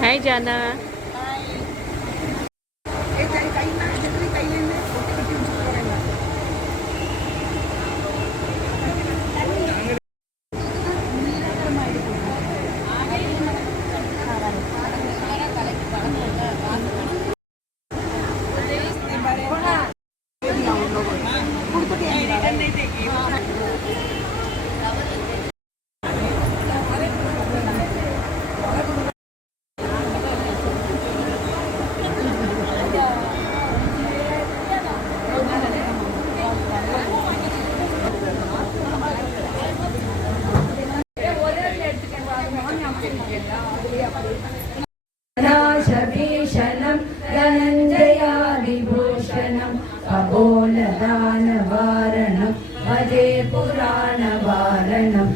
Hi, Jana. नाशभीषणं धनञ्जयादिभूषणं कपोलदानवारणं भजे पुराणवारणं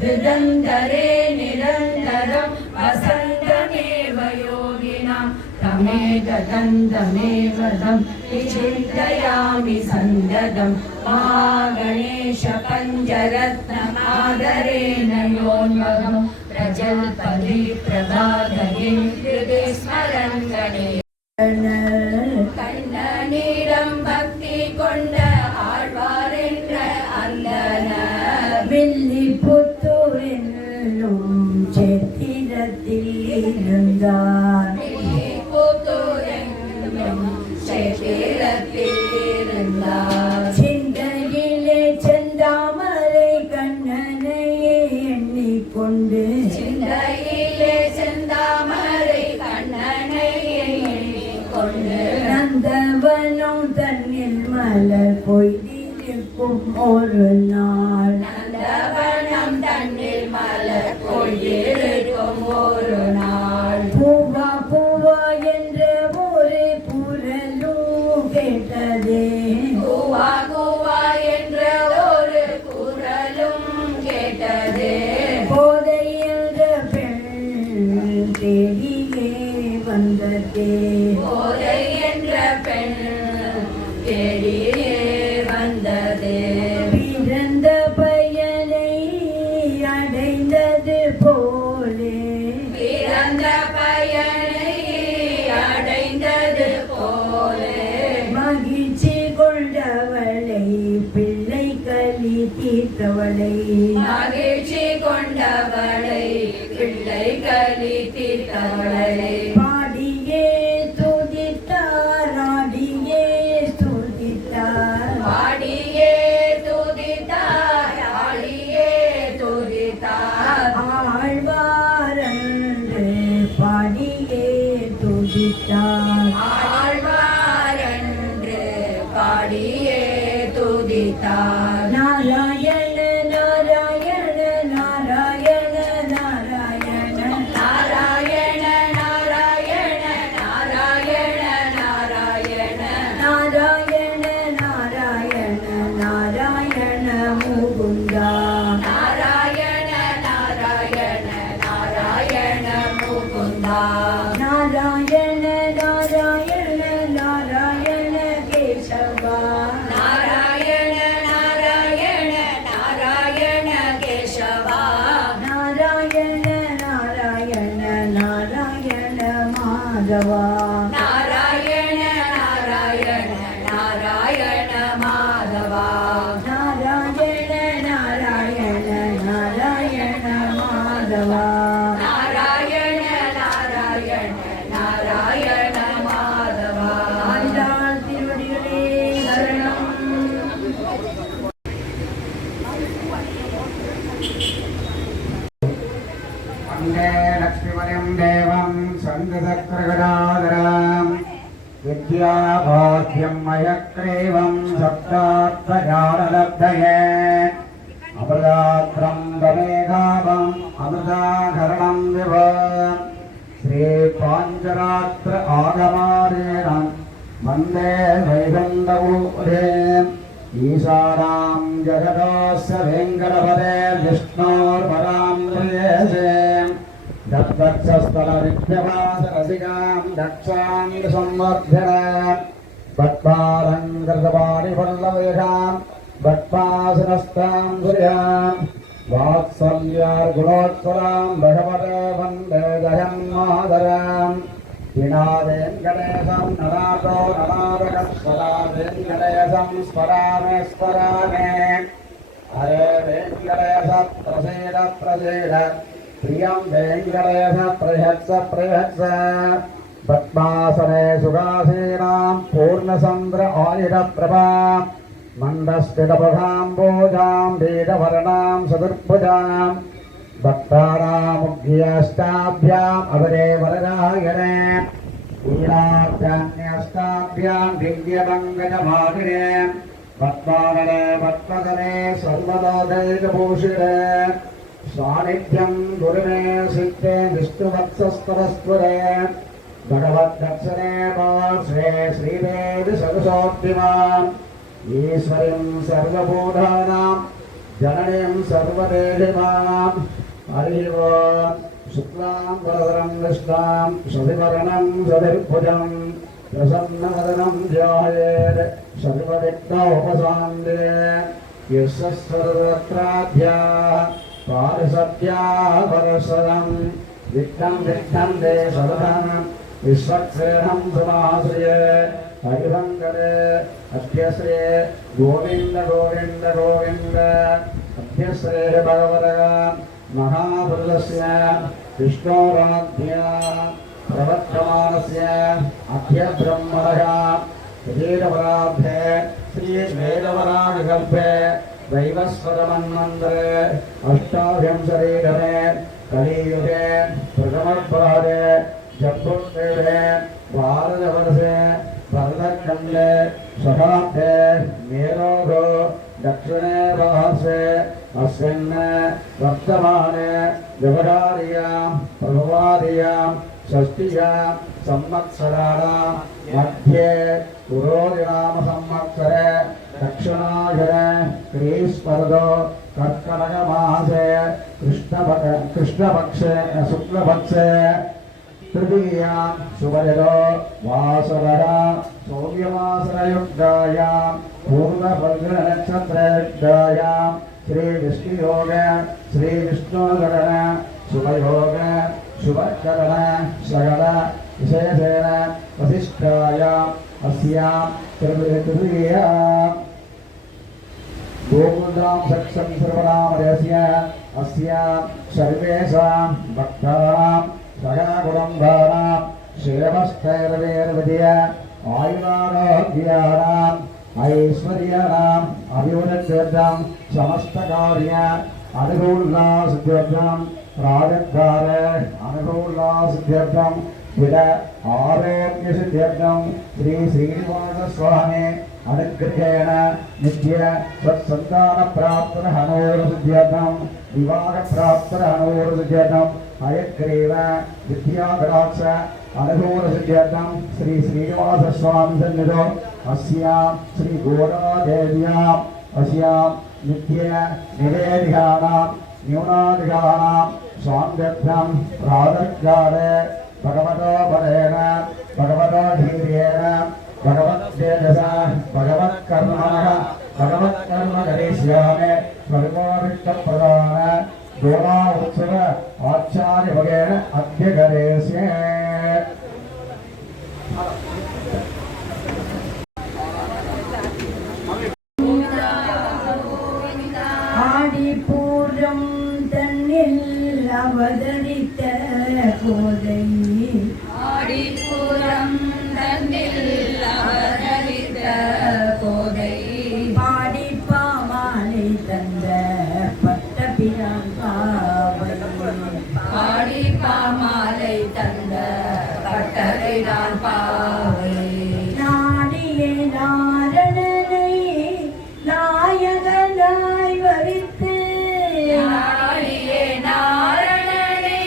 हृदन्तरे निरन्तरं वसन्तमेव योगिनां तमेतदन्तमेव तं विचिन्तयामि सन्दतं महागणेश पञ्चरत्नमादरेण योन्महं प्रजल्पति प्रभातये हृदि स्मरन् गणेश கண்ணனிடம் பக்தி கொண்ட ஆழ்வார் என்ற அந்தன வில்லிபுத்தூர் என்னும் சேத்திரத்தில் இருந்தார். வில்லிபுத்தூர் என்னும் சேத்திரத்தில் இருந்தார். சிந்தையிலே செந்தாமரை கண்ணனையே எண்ணிக்கொண்டு சிந்தையிலே செந்தாமரை கண்ணனையே எண்ணிக்கொண்டு நந்தவனம் தன்னில் மலர் பொய்திருக்கும் ஒரு நாள் நந்தவனம் தன்னில் மலர் பொய்திருக்கும் ஒரு நாள் பூவா பூவா என்ற ஒரு குரலும் கேட்டதே. பூவா பூவா என்ற ஒரு குரலும் கேட்டதே. போதை என்ற பெண் தேடியே வந்ததே. போதை என்ற பெண் தேடியே வந்ததே. பிறந்த பையனை அடைந்தது போலே. பிறந்த பையனை அடைந்தது போலே. மகிழ்ச்சி கொண்டவளை பிள்ளை களி தீர்த்தவளை. மகிழ்ச்சி கொண்டவளை பிள்ளை களி தீர்த்தவளை. பாடியே துதித்தார் ஆடியே துதித்தார். பாடியே துதித்தார் ஆடியே துதித்தார். ஆழ்வாரன்று பாடியே துதித்தார். ஆழ்வாரன்று பாடியே துதித்தார். நாராயண நாராயண நாராயண நாராயண நாராயண நாராயண நாராயண நாராயண நாராயண நாராயண நாராயண முகுந்தா. நாராயண நாராயண நாராயண முகுந்தா. நாராயண நாராயண நாராயண கேசவா. நாராயண நாராயண நாராயண கேசவா. நாராயண நாராயண நாராயண மாதவா. நாராயண நாராயண நாராயண மாதவா. நாராயண நாராயண நாராயண மாதவா. நாராயண நாராயண நாராயண மாதவா. ஆண்டாள் திருவடிகளே சரணம். वन्दे लक्ष्मीपतिं देवं सन्दतक्रगदाधरां विद्याभाग्यं मयग्रीवं सप्तात्मजाललब्धये अमृतात्रं दमेधावम् अमृताकरणं विभ श्रीपाञ्चरात्र आगमारेण वन्दे वैकुण्ठपूरे ईशानां जगदोऽस्य वेङ्कटपदे विष्णोर्परां प्रदेशे भवद्वक्षस्थलनित्यवासरसिकां दक्षां संवर्धन भट्पालङ्कृतपाणिपल्लवेषां भट्पासनस्तां सूर्यां वात्सल्यार्गुणोत्तरां भगवते वन्दे जगन्मातराम् विनादेङ्कटेशं ननातो ननादकस्वरा वेङ्कटेशं स्मरामे स्मरामे हरे वेङ्कटेश प्रसीद प्रसीद प्रियं वेङ्कटेश प्रयत्स प्रयत्स पद्मासने सुखासीनां पूर्णचन्द्र आयुधप्रभा मण्डस्थितपदाम्बोजां वेदवर्णां सदुर्भुजां भक्तानामुग्यष्टाभ्याम् अवरे वरदायने वीणाभ्यान्यष्टाभ्यां दिव्यमङ्गजमादिने पद्मानने पद्मदने सर्वलोकैकभूषिणे सानिध्यं गुरुमे सिद्धे विष्णुवत्सस्तवस्फुरे भगवद्दर्शने पार्श्वे श्रीदेवी सरस्वतीमाम् ईश्वरीं सर्वभूतानां जननीं सर्वदेहिमाम् हरिः ओम् शुक्लां वरदरं विष्णां शशिवर्णं शशिर्भुजं प्रसन्नवदनं ध्यायेत् सर्वविघ्नोपशान्तये यस्य सर्वत्राध्याः पारिषद्याः परशदं विघ्नं विघ्नन्ते सततं विश्वक्सेनं समाश्रये हरिशङ्करे अध्यश्रे गोविन्द गोविन्द गोविन्द अध्यश्रे भगवत महापुरुषस्य विष्णोराध्या प्रवर्तमानस्य अध्यब्रह्मणः वेदवराध्ये श्रीवेदवराजकल्पे दैवस्वरमन्वन्तरे अष्टाविंशतितमे कलियुगे प्रथमपादे जगुर्वेदे भारतवर्षे भरतखण्डे शताब्दे मेरोगो दक्षिणे पार्श्वे अस्मिन् वर्तमाने जगदार्यां प्रभवार्यां षष्ठ्यां संवत्सराणां मध्ये पुरोदिनाम संवत्सरे दक्षिणायने ग्रीष्मर्दो कर्कटकमासे कृष्णपक्षे शुक्लपक्षे तृतीया शुभयदो वासरः सौम्यवासरयुक्तायां पूर्णफल्गुननक्षत्रयुक्तायां श्रीविष्णुयोग श्रीविष्णुकरण शुभयोग शुभकरण सकल विशेषेण वसिष्ठायाम् अस्यां तृतीया गोकुलां सक्षं सर्वनामधेयस्य अस्यां सर्वेषां भक्तानां सगाकुटुम्बानां क्षेमस्थैर्वैर्विजय आयुरारोग्यानाम् ऐश्वर्याणाम् अभिवृद्ध्यर्थं समस्तकार्य अनुकूलसिद्ध्यर्थं प्राजद्वार अनुकूलसिद्ध्यर्थं विद आरोग्यसिद्ध्यर्थं श्री श्रीनिवासस्वामी अनुग्रहेण नित्य सत्सन्तानप्राप्तिरहनोरसिद्ध्यर्थं विवाहप्राप्तिरहनोरसिद्ध्यर्थं हयग्रीव विद्याकटाक्ष अनुकूलसिद्ध्यर्थं श्री श्रीनिवासस्वामी सन्निधौ अस्यां श्री गोदादेव्याम् अस्यां नित्य निवेदिकानां न्यूनाधिकानां स्वाम्यर्थं प्रातःकाले भगवतो पदेन भगवतो धीर्येण भगवत्तेजसा भगवत्कर्मणः भगवत्कर्म करिष्यामि स्वर्गोऽभिष्टप्रदान दोला उत्सव आचार्यभगेन अद्य करिष्ये ஆடிப்பூரம் தன்னில் அவதரித்த கோதை ஆடிப்பூரம் தன்னில் அவதரித்த கோதை பாடிப்பாமாலை தந்த பட்டபிரான் பாவை பாடிப்பாமாலை தந்த பட்டபிரான் பாவை நாடியே நாரணனை நாயகனாய் வரித்து நாடியே நாரணனை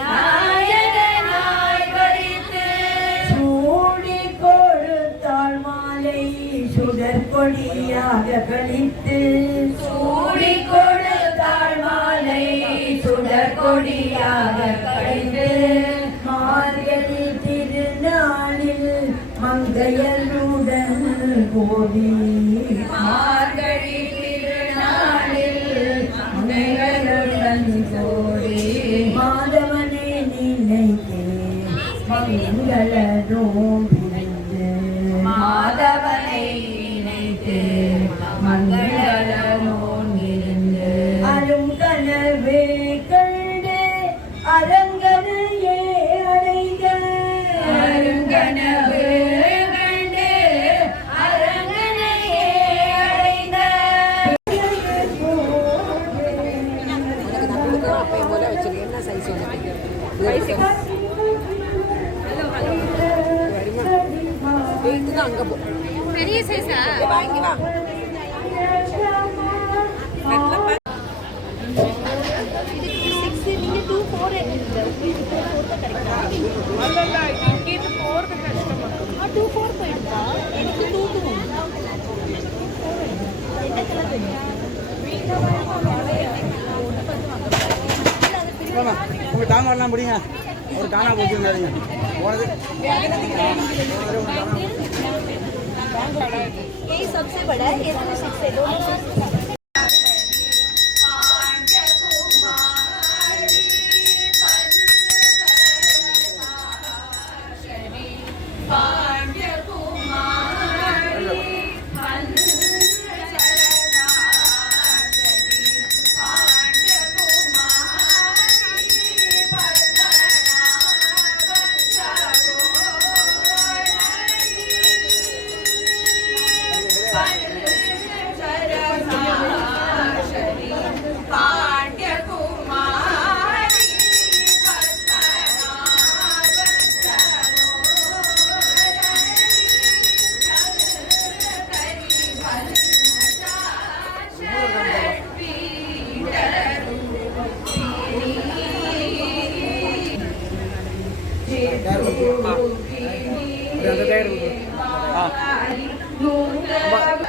நாயகனாய் வரித்து சூடி கொடுத்தாள் மாலை சுடற்கொடியாக கழித்து சூடி கொடுத்தாள் மாலை சுடற்கொடியாக கழித்து கொடி மார்கழி திருநாளில் மங்கைகளுடன் கூடி மாதவனே நினைத்தே மங்களரும் விருந்து மாதவனை நினைத்து மங்களனோன் இருந்து அரும் கனவே கண்டு அரங்கனையே அடைந்த அருங்கனவு கண்டு அரங்கனையே அடைந்த பெரிய சைஸா உங்கள் தாமரெல்லாம் முடியுங்க ஒரு தானா போச்சுருந்தாருங்க போனது यही सबसे बड़ा है, ये तो 6 है, दोनों 6 है। அந்த